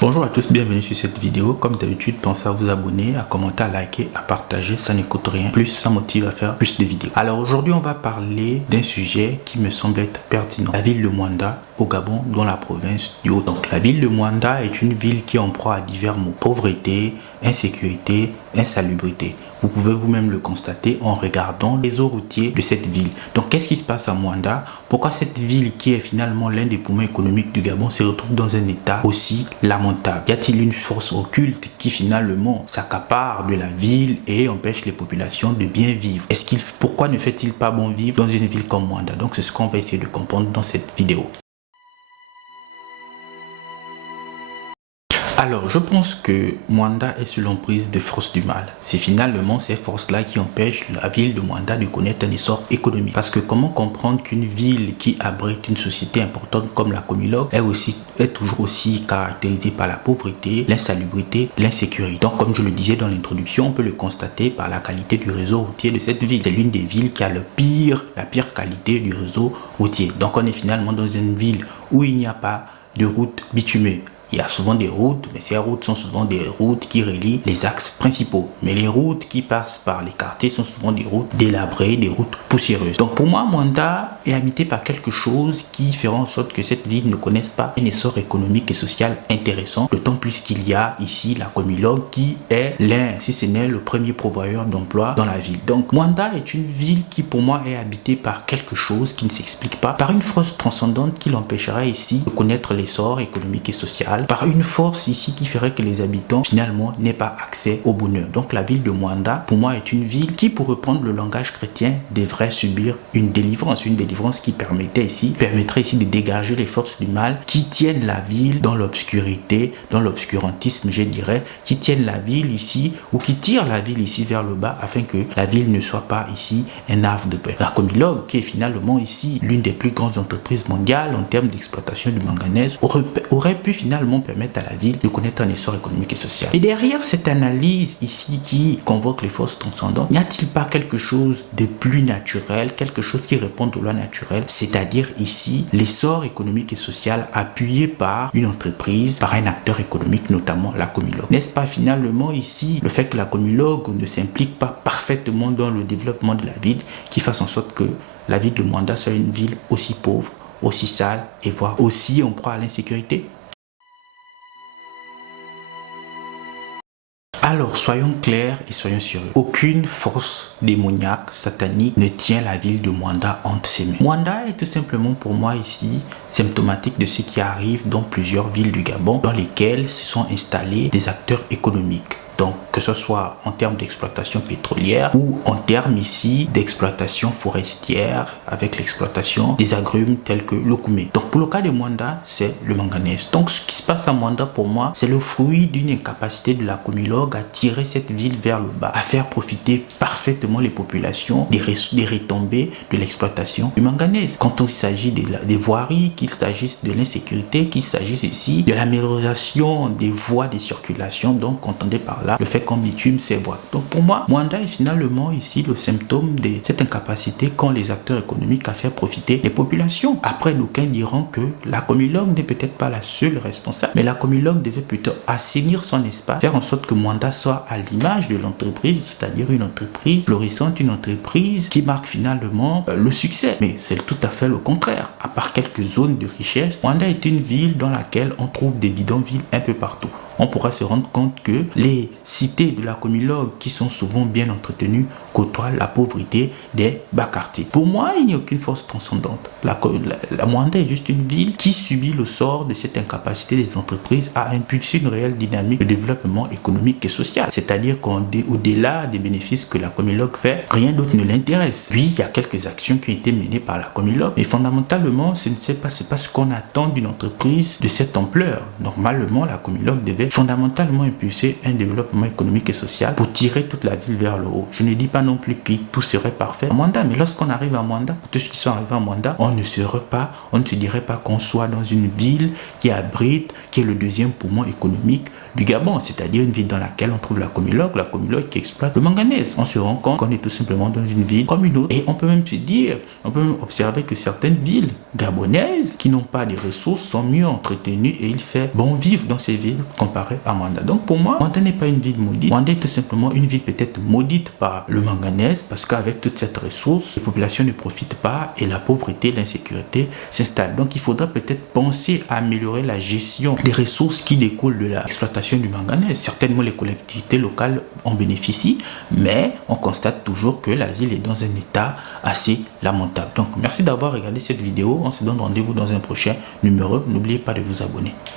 Bonjour à tous, bienvenue sur cette vidéo. Comme d'habitude, pensez à vous abonner, à commenter, à liker, à partager, ça ne coûte rien. Plus, ça motive à faire plus de vidéos. Alors aujourd'hui, on va parler d'un sujet qui me semble être pertinent. La ville de Mwanda au Gabon, dans la province du Haut. Donc la ville de Mwanda est une ville qui est en proie à divers maux. Pauvreté, insécurité, insalubrité. Vous pouvez vous-même le constater en regardant les réseaux routiers de cette ville. Donc qu'est-ce qui se passe à Mwanda? Pourquoi cette ville qui est finalement l'un des poumons économiques du Gabon se retrouve dans un état aussi lamentable? Y a-t-il une force occulte qui finalement s'accapare de la ville et empêche les populations de bien vivre? Pourquoi ne fait-il pas bon vivre dans une ville comme Mwanda? Donc c'est ce qu'on va essayer de comprendre dans cette vidéo. Alors, je pense que Mwanda est sous l'emprise de forces du mal. C'est finalement ces forces-là qui empêchent la ville de Mwanda de connaître un essor économique. Parce que comment comprendre qu'une ville qui abrite une société importante comme la Comilog est toujours aussi caractérisée par la pauvreté, l'insalubrité, l'insécurité. Donc, comme je le disais dans l'introduction, on peut le constater par la qualité du réseau routier de cette ville. C'est l'une des villes qui a la pire qualité du réseau routier. Donc, on est finalement dans une ville où il n'y a pas de route bitumée. Il y a souvent des routes, mais ces routes sont souvent des routes qui relient les axes principaux. Mais les routes qui passent par les quartiers sont souvent des routes délabrées, des routes poussiéreuses. Donc pour moi, Mwanda est habité par quelque chose qui fera en sorte que cette ville ne connaisse pas un essor économique et social intéressant. D'autant plus qu'il y a ici la Comilog qui est l'un, si ce n'est le premier pourvoyeur d'emploi dans la ville. Donc Mwanda est une ville qui pour moi est habitée par quelque chose qui ne s'explique pas, par une force transcendante qui l'empêchera ici de connaître l'essor économique et social, par une force ici qui ferait que les habitants finalement n'aient pas accès au bonheur. Donc la ville de Mwanda pour moi est une ville qui, pour reprendre le langage chrétien, devrait subir une délivrance qui permettrait ici de dégager les forces du mal qui tiennent la ville dans l'obscurité, dans l'obscurantisme je dirais, qui tiennent la ville ici ou qui tirent la ville ici vers le bas afin que la ville ne soit pas ici un havre de paix. La Comilog, qui est finalement ici l'une des plus grandes entreprises mondiales en termes d'exploitation du manganèse, aurait pu finalement permettre à la ville de connaître un essor économique et social. Et derrière cette analyse ici qui convoque les forces transcendantes, n'y a-t-il pas quelque chose de plus naturel, quelque chose qui répond aux lois naturelles, c'est-à-dire ici l'essor économique et social appuyé par une entreprise, par un acteur économique, notamment la Comilog. N'est-ce pas finalement ici le fait que la Comilog ne s'implique pas parfaitement dans le développement de la ville qui fasse en sorte que la ville de Mwanda soit une ville aussi pauvre, aussi sale et voire aussi en proie à l'insécurité? Alors, soyons clairs et soyons sérieux. Aucune force démoniaque, satanique ne tient la ville de Mwanda entre ses mains. Mwanda est tout simplement pour moi ici symptomatique de ce qui arrive dans plusieurs villes du Gabon dans lesquelles se sont installés des acteurs économiques. Donc, que ce soit en termes d'exploitation pétrolière ou en termes ici d'exploitation forestière avec l'exploitation des agrumes tels que l'okoumé. Donc, pour le cas de Mwanda, c'est le manganèse. Donc, ce qui se passe à Mwanda pour moi, c'est le fruit d'une incapacité de la Comilog à tirer cette ville vers le bas, à faire profiter parfaitement les populations des retombées de l'exploitation du manganèse. Quand il s'agit des voiries, qu'il s'agisse de l'insécurité, qu'il s'agisse ici de l'amélioration des voies de circulation, donc entendez par là le fait qu'on bitume ces voies. Donc pour moi, Mwanda est finalement ici le symptôme de cette incapacité qu'ont les acteurs économiques à faire profiter les populations. Après, d'aucuns diront que la Comilog n'est peut-être pas la seule responsable, mais la Comilog devait plutôt assainir son espace, faire en sorte que Mwanda soit à l'image de l'entreprise, c'est-à-dire une entreprise florissante, une entreprise qui marque finalement le succès. Mais c'est tout à fait le contraire. À part quelques zones de richesse, Mwanda est une ville dans laquelle on trouve des bidonvilles un peu partout. On pourra se rendre compte que les cités de la Comilog, qui sont souvent bien entretenues, côtoient la pauvreté des bas quartiers. Pour moi, il n'y a aucune force transcendante. La Mwanda est juste une ville qui subit le sort de cette incapacité des entreprises à impulser une réelle dynamique de développement économique et social. C'est-à-dire qu'au-delà des bénéfices que la Comilog fait, rien d'autre ne l'intéresse. Puis, il y a quelques actions qui ont été menées par la Comilog, mais fondamentalement, c'est pas ce qu'on attend d'une entreprise de cette ampleur. Normalement, la Comilog devait devrait fondamentalement impulser un développement économique et social pour tirer toute la ville vers le haut. Je ne dis pas non plus que tout serait parfait à Mwanda, mais lorsqu'on arrive à Mwanda, pour tous ceux qui sont arrivés à Mwanda, on ne se dirait pas qu'on soit dans une ville qui abrite, qui est le deuxième poumon économique du Gabon, c'est-à-dire une ville dans laquelle on trouve la Comilog qui exploite le manganèse. On se rend compte qu'on est tout simplement dans une ville comme une autre. Et on peut même observer que certaines villes gabonaises qui n'ont pas de ressources sont mieux entretenues et il fait bon vivre dans ces villes comparé à Mwanda. Donc pour moi, Mwanda n'est pas une ville maudite. Mwanda est tout simplement une ville peut-être maudite par le manganèse parce qu'avec toute cette ressource, les populations ne profitent pas et la pauvreté, l'insécurité s'installent. Donc il faudra peut-être penser à améliorer la gestion des ressources qui découlent de l'exploitation du manganèse. Certainement les collectivités locales en bénéficient, mais on constate toujours que la ville est dans un état assez lamentable. Donc merci d'avoir regardé cette vidéo. On se donne rendez-vous dans un prochain numéro. N'oubliez pas de vous abonner.